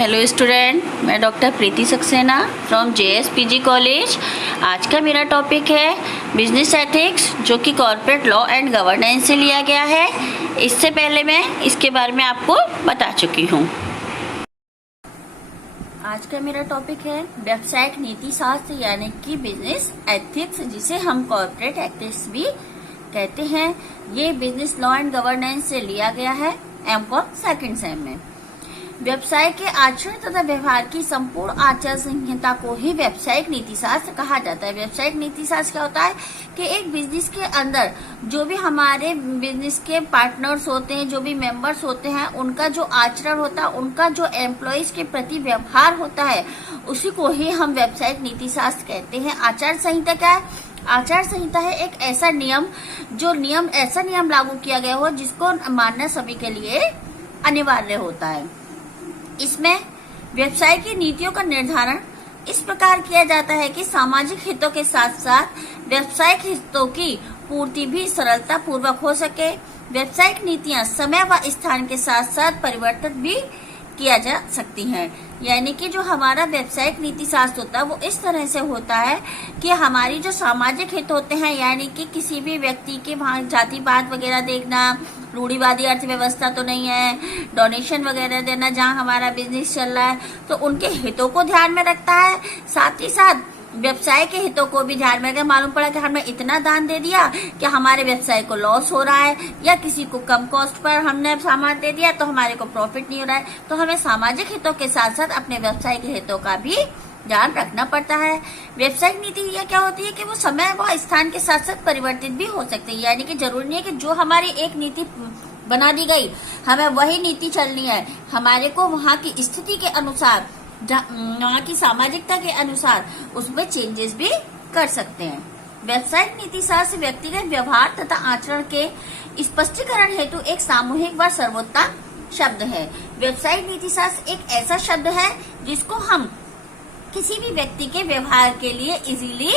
Hello student, मैं doctor Preeti Saxena from JSPG college. आज का मेरा टॉपिक है बिजनेस एथिक्स, जो कि कॉर्पोरेट लॉ एंड गवर्नेंस से लिया गया है। इससे पहले मैं इसके बारे में आपको बता चुकी हूँ। आज का मेरा टॉपिक है व्यावसायिक नीति शास्त्र यानी कि बिजनेस एथिक्स, जिसे हम कॉर्पोरेट एथिक्स भी कहते हैं। ये बिजनेस लॉ एंड गवर्नेंस से लिया गया है एमकॉम सेकंड सेम में। व्यवसाय के आचरण तथा व्यवहार की संपूर्ण आचार संहिता को ही व्यावसायिक नीति शास्त्र कहा जाता है। व्यावसायिक नीति शास्त्र क्या होता है कि एक बिजनेस के अंदर जो भी हमारे बिजनेस के पार्टनर्स होते हैं, जो भी मेंबर्स होते हैं, उनका जो आचरण होता है, उनका जो एम्प्लॉयज के प्रति व्यवहार होता है, उसी को ही हम व्यावसायिक नीति शास्त्र कहते हैं। आचार संहिता क्या है? आचार संहिता है एक ऐसा नियम ऐसा नियम लागू किया गया हो जिसको मानना सभी के लिए अनिवार्य होता है। इसमें व्यवसाय की नीतियों का निर्धारण इस प्रकार किया जाता है कि सामाजिक हितों के साथ साथ व्यावसायिक हितों की पूर्ति भी सरलता पूर्वक हो सके। व्यावसायिक नीतियां समय व स्थान के साथ साथ परिवर्तित भी किया जा सकती हैं। यानी कि जो हमारा व्यावसायिक नीति शास्त्र होता है वो इस तरह से होता है कि हमारी जो सामाजिक हित होते हैं, यानी कि किसी भी व्यक्ति के वहाँ जातिवाद वगैरह देखना, रूढ़िवादी अर्थव्यवस्था तो नहीं है, डोनेशन वगैरह देना जहाँ हमारा बिजनेस चल रहा है, तो उनके हितों को ध्यान में रखता है। साथ ही साथ व्यवसाय के हितों को भी ध्यान में रखा। मालूम पड़ा कि हमने इतना दान दे दिया कि हमारे व्यवसाय को लॉस हो रहा है, या किसी को कम कॉस्ट पर हमने सामान दे दिया तो हमारे को प्रॉफिट नहीं हो रहा है। तो हमें सामाजिक हितों के साथ साथ अपने व्यवसाय के हितों का भी ध्यान रखना पड़ता है। व्यवसायिक नीति यह क्या होती है कि वो समय व स्थान के साथ साथ परिवर्तित भी हो सकती है। यानी कि जरूरी नहीं है कि जो हमारी एक नीति बना दी गई हमें वही नीति चलनी है। हमारे को वहाँ की स्थिति के अनुसार, वहाँ की सामाजिकता के अनुसार उसमें चेंजेस भी कर सकते हैं। व्यावसायिक नीति शास्त्र व्यक्तिगत व्यवहार तथा आचरण के स्पष्टीकरण हेतु एक सामूहिक व सर्वोत्तम शब्द है। व्यावसायिक नीति शास्त्र एक ऐसा शब्द है जिसको हम किसी भी व्यक्ति के व्यवहार के लिए इजीली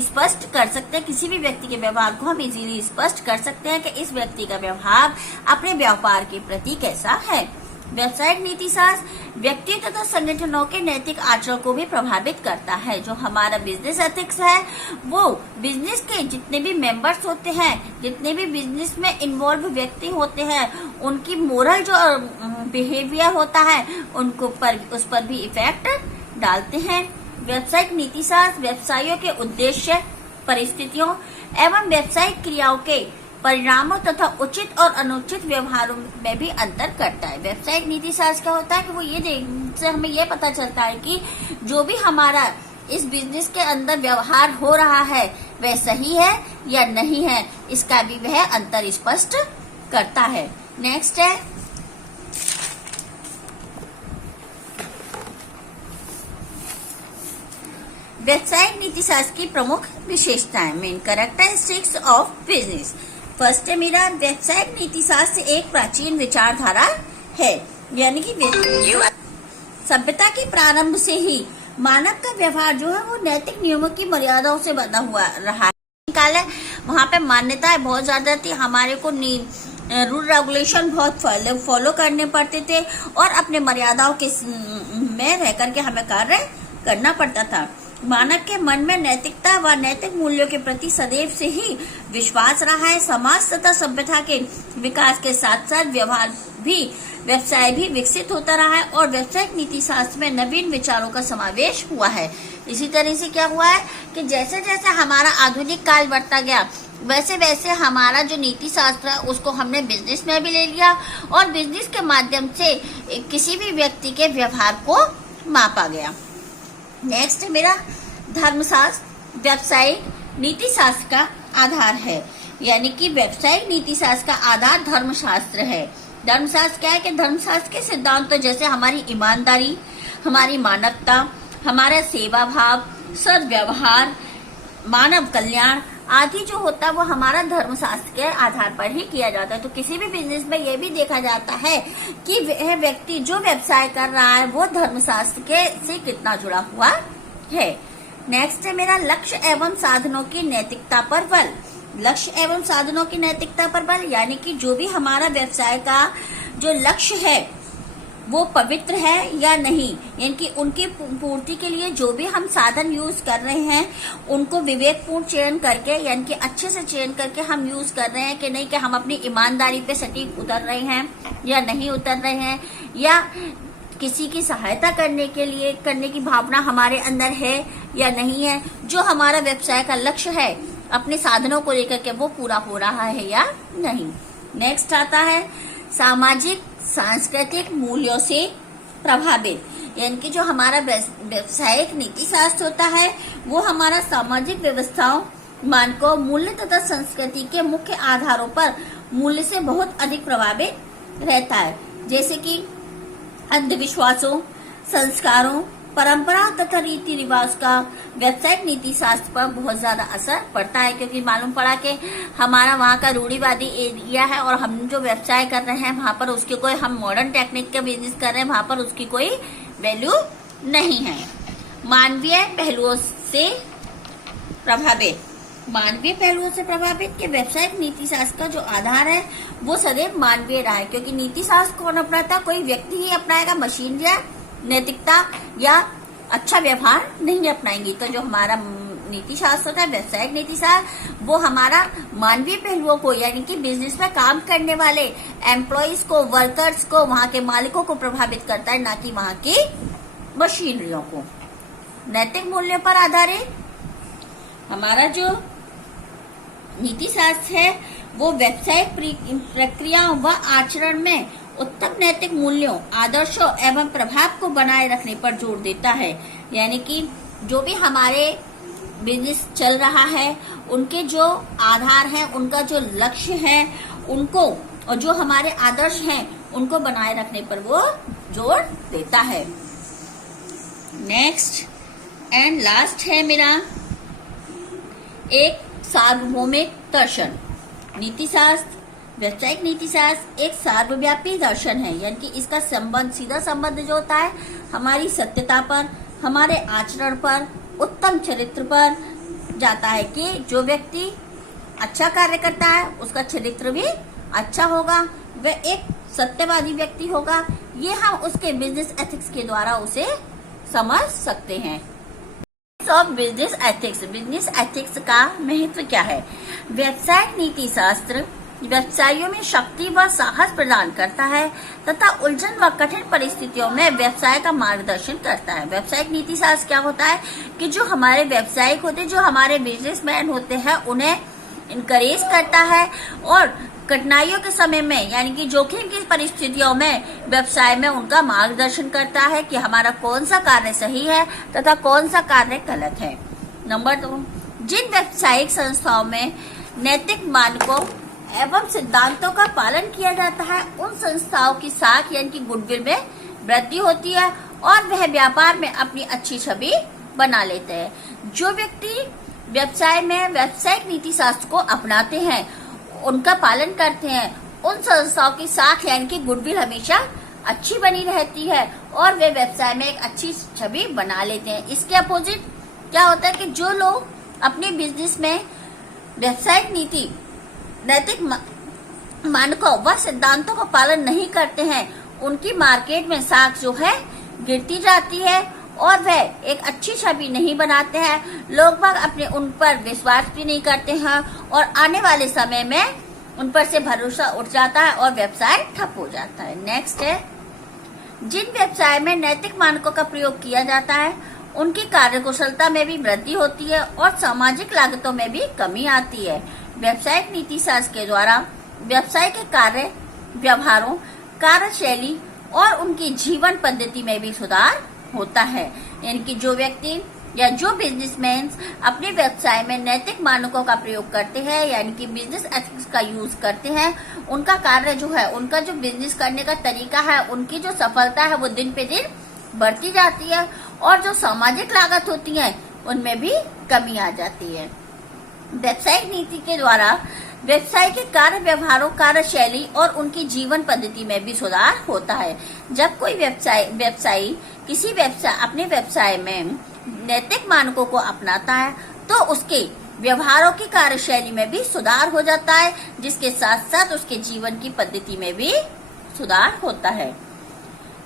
स्पष्ट कर सकते हैं। किसी भी व्यक्ति के व्यवहार को हम इजीली स्पष्ट कर सकते हैं कि इस व्यक्ति का व्यवहार अपने व्यापार के प्रति कैसा है। व्यावसायिक नीति शास्त्र व्यक्तियों तथा संगठनों के नैतिक आचरण को भी प्रभावित करता है। जो हमारा बिजनेस एथिक्स है वो बिजनेस के जितने भी मेंबर्स होते हैं, जितने भी बिजनेस में इन्वॉल्व व्यक्ति होते हैं, उनकी मोरल जो बिहेवियर होता है उस पर भी इफेक्ट डालते हैं। व्यावसायिक नीति शास्त्र व्यवसायों के उद्देश्य, परिस्थितियों एवं व्यावसायिक क्रियाओं के परिणामों तथा उचित और अनुचित व्यवहारों में भी अंतर करता है। व्यावसायिक नीति शास्त्र क्या होता है कि वो से हमें ये पता चलता है कि जो भी हमारा इस बिजनेस के अंदर व्यवहार हो रहा है वह सही है या नहीं है, इसका भी वह अंतर स्पष्ट करता है। नेक्स्ट है व्यावसायिक नीति शास्त्र की प्रमुख विशेषताएं, main characteristics of business. First है मेरा व्यावसायिक नीति शास्त्र एक प्राचीन विचारधारा है। यानी कि सभ्यता के प्रारंभ से ही मानव का व्यवहार जो है वो नैतिक नियमों की मर्यादाओं से बना हुआ रहा है। वहाँ पे मान्यताएं बहुत ज्यादा थी, हमारे को रूल रेगुलेशन बहुत फॉलो करने पड़ते थे और अपने मर्यादाओं के में रह करके हमें कार्य करना पड़ता था। मानव के मन में नैतिकता व नैतिक मूल्यों के प्रति सदैव से ही विश्वास रहा है। समाज तथा सभ्यता के विकास के साथ साथ व्यवसाय भी विकसित होता रहा है और व्यावसायिक नीति शास्त्र में नवीन विचारों का समावेश हुआ है। इसी तरह से क्या हुआ है कि जैसे जैसे हमारा आधुनिक काल बढ़ता गया वैसे वैसे हमारा जो नीति शास्त्र है उसको हमने बिजनेस में भी ले लिया और बिजनेस के माध्यम से किसी भी व्यक्ति के व्यवहार को मापा गया। नेक्स्ट है मेरा धर्मशास्त्र व्यावसायिक नीति शास्त्र का आधार है। यानी कि व्यावसायिक नीति शास्त्र का आधार धर्मशास्त्र है। धर्मशास्त्र क्या है कि धर्मशास्त्र के सिद्धांत तो जैसे हमारी ईमानदारी, हमारी मानवता, हमारा सेवा भाव, सद्व्यवहार, मानव कल्याण आदि जो होता है वो हमारा धर्मशास्त्र के आधार पर ही किया जाता है। तो किसी भी बिजनेस में ये भी देखा जाता है कि वह व्यक्ति जो व्यवसाय कर रहा है वो धर्मशास्त्र के से कितना जुड़ा हुआ है। नेक्स्ट है मेरा लक्ष्य एवं साधनों की नैतिकता पर बल। लक्ष्य एवं साधनों की नैतिकता पर बल यानी कि जो भी हमारा व्यवसाय का जो लक्ष्य है वो पवित्र है या नहीं, यानी कि उनकी पूर्ति के लिए जो भी हम साधन यूज कर रहे हैं उनको विवेकपूर्ण चयन करके, यानी कि अच्छे से चयन करके हम यूज कर रहे हैं कि नहीं, कि हम अपनी ईमानदारी पे सटीक उतर रहे हैं या नहीं उतर रहे हैं, या किसी की सहायता करने की भावना हमारे अंदर है या नहीं है, जो हमारा व्यवसाय का लक्ष्य है अपने साधनों को लेकर के वो पूरा हो रहा है या नहीं। नेक्स्ट आता है सामाजिक सांस्कृतिक मूल्यों से प्रभावित, यानी कि जो हमारा व्यवसायिक नीति शास्त्र होता है वो हमारा सामाजिक व्यवस्थाओं, मानकों, मूल्य तथा संस्कृति के मुख्य आधारों पर मूल्य से बहुत अधिक प्रभावित रहता है, जैसे कि अंधविश्वासों, संस्कारों, परंपरा तथा रीति रिवाज का व्यवसायिक नीति शास्त्र पर बहुत ज्यादा असर पड़ता है, क्योंकि मालूम पड़ा कि हमारा वहाँ का रूढ़िवादी एरिया है और हम जो व्यवसाय कर रहे हैं वहाँ पर उसके कोई, हम मॉडर्न टेक्निक का बिजनेस कर रहे हैं वहाँ पर उसकी कोई वैल्यू नहीं है। मानवीय पहलुओं से प्रभावित, मानवीय पहलुओं से प्रभावित के व्यवसायिक नीति शास्त्र का जो आधार है वो सदैव मानवीय रहा है, क्योंकि नीति शास्त्र कौन अपनाता, कोई व्यक्ति ही अपनाएगा, मशीन या नैतिकता या अच्छा व्यवहार नहीं अपनाएंगी। तो जो हमारा नीति शास्त्र होता है, व्यवसायिक नीति शास्त्र, वो हमारा मानवीय पहलुओं को, यानी कि बिजनेस में काम करने वाले एम्प्लॉइज को, वर्कर्स को, वहां के मालिकों को प्रभावित करता है, ना कि वहां की मशीनरियों को। नैतिक मूल्यों पर आधारित हमारा जो नीति शास्त्र है वो व्यावसायिक प्रक्रियाओं व आचरण में उत्तम नैतिक मूल्यों, आदर्शों एवं प्रभाव को बनाए रखने पर जोर देता है, यानी कि जो भी हमारे बिजनेस चल रहा है उनके जो आधार हैं, उनका जो लक्ष्य है, उनको और जो हमारे आदर्श हैं उनको बनाए रखने पर वो जोर देता है। नेक्स्ट एंड लास्ट है मेरा एक सार्वभौमिक दर्शन। नीति शास्त्र, व्यावसायिक नीति शास्त्र एक सर्वव्यापी दर्शन है, यानी कि इसका संबंध, सीधा संबंध जो होता है हमारी सत्यता पर, हमारे आचरण पर, उत्तम चरित्र पर जाता है, कि जो व्यक्ति अच्छा कार्य करता है उसका चरित्र भी अच्छा होगा, वह एक सत्यवादी व्यक्ति होगा। ये हम उसके बिजनेस एथिक्स के द्वारा उसे समझ सकते हैं। Of business ethics, business ethics का महत्व क्या है? व्यवसायिक नीति शास्त्र व्यवसायियों में शक्ति व साहस प्रदान करता है तथा उलझन व कठिन परिस्थितियों में व्यवसाय का मार्गदर्शन करता है। व्यवसायिक नीति शास्त्र क्या होता है कि जो हमारे व्यवसायिक होते हैं, जो हमारे बिजनेसमैन होते हैं, उन्हें इनकरेज करता है और कठिनाइयों के समय में, यानी कि जोखिम की परिस्थितियों में व्यवसाय में उनका मार्गदर्शन करता है कि हमारा कौन सा कार्य सही है तथा कौन सा कार्य गलत है। नंबर 2, जिन व्यवसायिक संस्थाओं में नैतिक मानकों एवं सिद्धांतों का पालन किया जाता है उन संस्थाओं की साख यानी कि गुडविल में वृद्धि होती है और वह व्यापार में अपनी अच्छी छवि बना लेते हैं। जो व्यक्ति व्यवसाय में व्यावसायिक नीति शास्त्र को अपनाते हैं, उनका पालन करते हैं, उन संस्थाओं की साख यानी कि गुडविल हमेशा अच्छी बनी रहती है और वे व्यवसाय में एक अच्छी छवि बना लेते हैं। इसके अपोजिट क्या होता है कि जो लोग अपने बिजनेस में व्यावसायिक नीति, नैतिक मानकों व सिद्धांतों का पालन नहीं करते हैं, उनकी मार्केट में साख जो है गिरती जाती है और वह एक अच्छी छवि नहीं बनाते हैं। लोग बाग अपने उन पर विश्वास भी नहीं करते हैं और आने वाले समय में उन पर से भरोसा उठ जाता है और व्यवसाय ठप हो जाता है। नेक्स्ट है, जिन व्यवसाय में नैतिक मानकों का प्रयोग किया जाता है उनकी कार्यकुशलता में भी वृद्धि होती है और सामाजिक लागतों में भी कमी आती है। व्यावसायिक नीति शास्त्र के द्वारा व्यवसाय के कार्य, व्यवहारों, कार्यशैली और उनकी जीवन पद्धति में भी सुधार होता है। यानी कि जो व्यक्ति या जो बिजनेसमैन अपने व्यवसाय में नैतिक मानकों का प्रयोग करते हैं, यानी कि बिजनेस एथिक्स का यूज करते हैं, उनका कार्य जो है, उनका जो बिजनेस करने का तरीका है, उनकी जो सफलता है वो दिन पे दिन बढ़ती जाती है और जो सामाजिक लागत होती है उनमें भी कमी आ जाती है। व्यावसायिक नीति के द्वारा व्यवसाय के कार्य, व्यवहारों, कार्यशैली और उनकी जीवन पद्धति में भी सुधार होता है। जब कोई व्यवसायी किसी अपने व्यवसाय में नैतिक मानकों को अपनाता है तो उसके व्यवहारों की कार्यशैली में भी सुधार हो जाता है, जिसके साथ साथ उसके जीवन की पद्धति में भी सुधार होता है।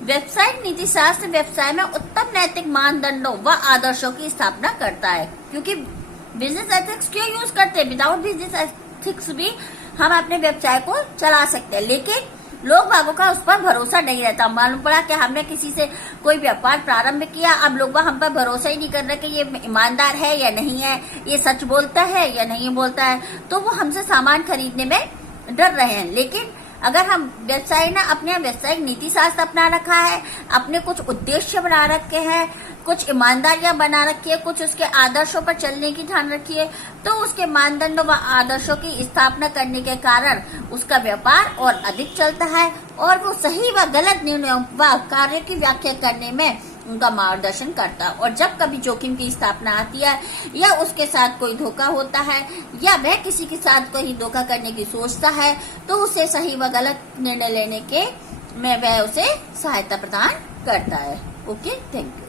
वेबसाइट नीति शास्त्र व्यवसाय में उत्तम नैतिक मानदंडों व आदर्शों की स्थापना करता है। क्योंकि बिजनेस एथिक्स क्यों यूज करते हैं? विदाउट बिजनेस एथिक्स भी हम अपने व्यवसाय को चला सकते हैं, लेकिन लोग बागों का उस पर भरोसा नहीं रहता। मालूम पड़ा कि हमने किसी से कोई व्यापार प्रारंभ किया, अब लोग हम पर भरोसा ही नहीं कर रहे कि ये ईमानदार है या नहीं है, ये सच बोलता है या नहीं बोलता है, तो वो हमसे सामान खरीदने में डर रहे हैं। लेकिन अगर हम व्यवसाय ना अपने व्यवसायिक नीति शास्त्र अपना रखा है, अपने कुछ उद्देश्य बना रखे हैं, कुछ ईमानदारियां बना रखी है, कुछ उसके आदर्शों पर चलने की ठान रखी है, तो उसके मानदंडों व आदर्शों की स्थापना करने के कारण उसका व्यापार और अधिक चलता है और वो सही व गलत निर्णयों व कार्य की व्याख्या करने में उनका मार्गदर्शन करता है। और जब कभी जोखिम की स्थापना आती है या उसके साथ कोई धोखा होता है या वह किसी के साथ कोई धोखा करने की सोचता है, तो उसे सही व गलत निर्णय लेने के में वह उसे सहायता प्रदान करता है। Okay, thank you.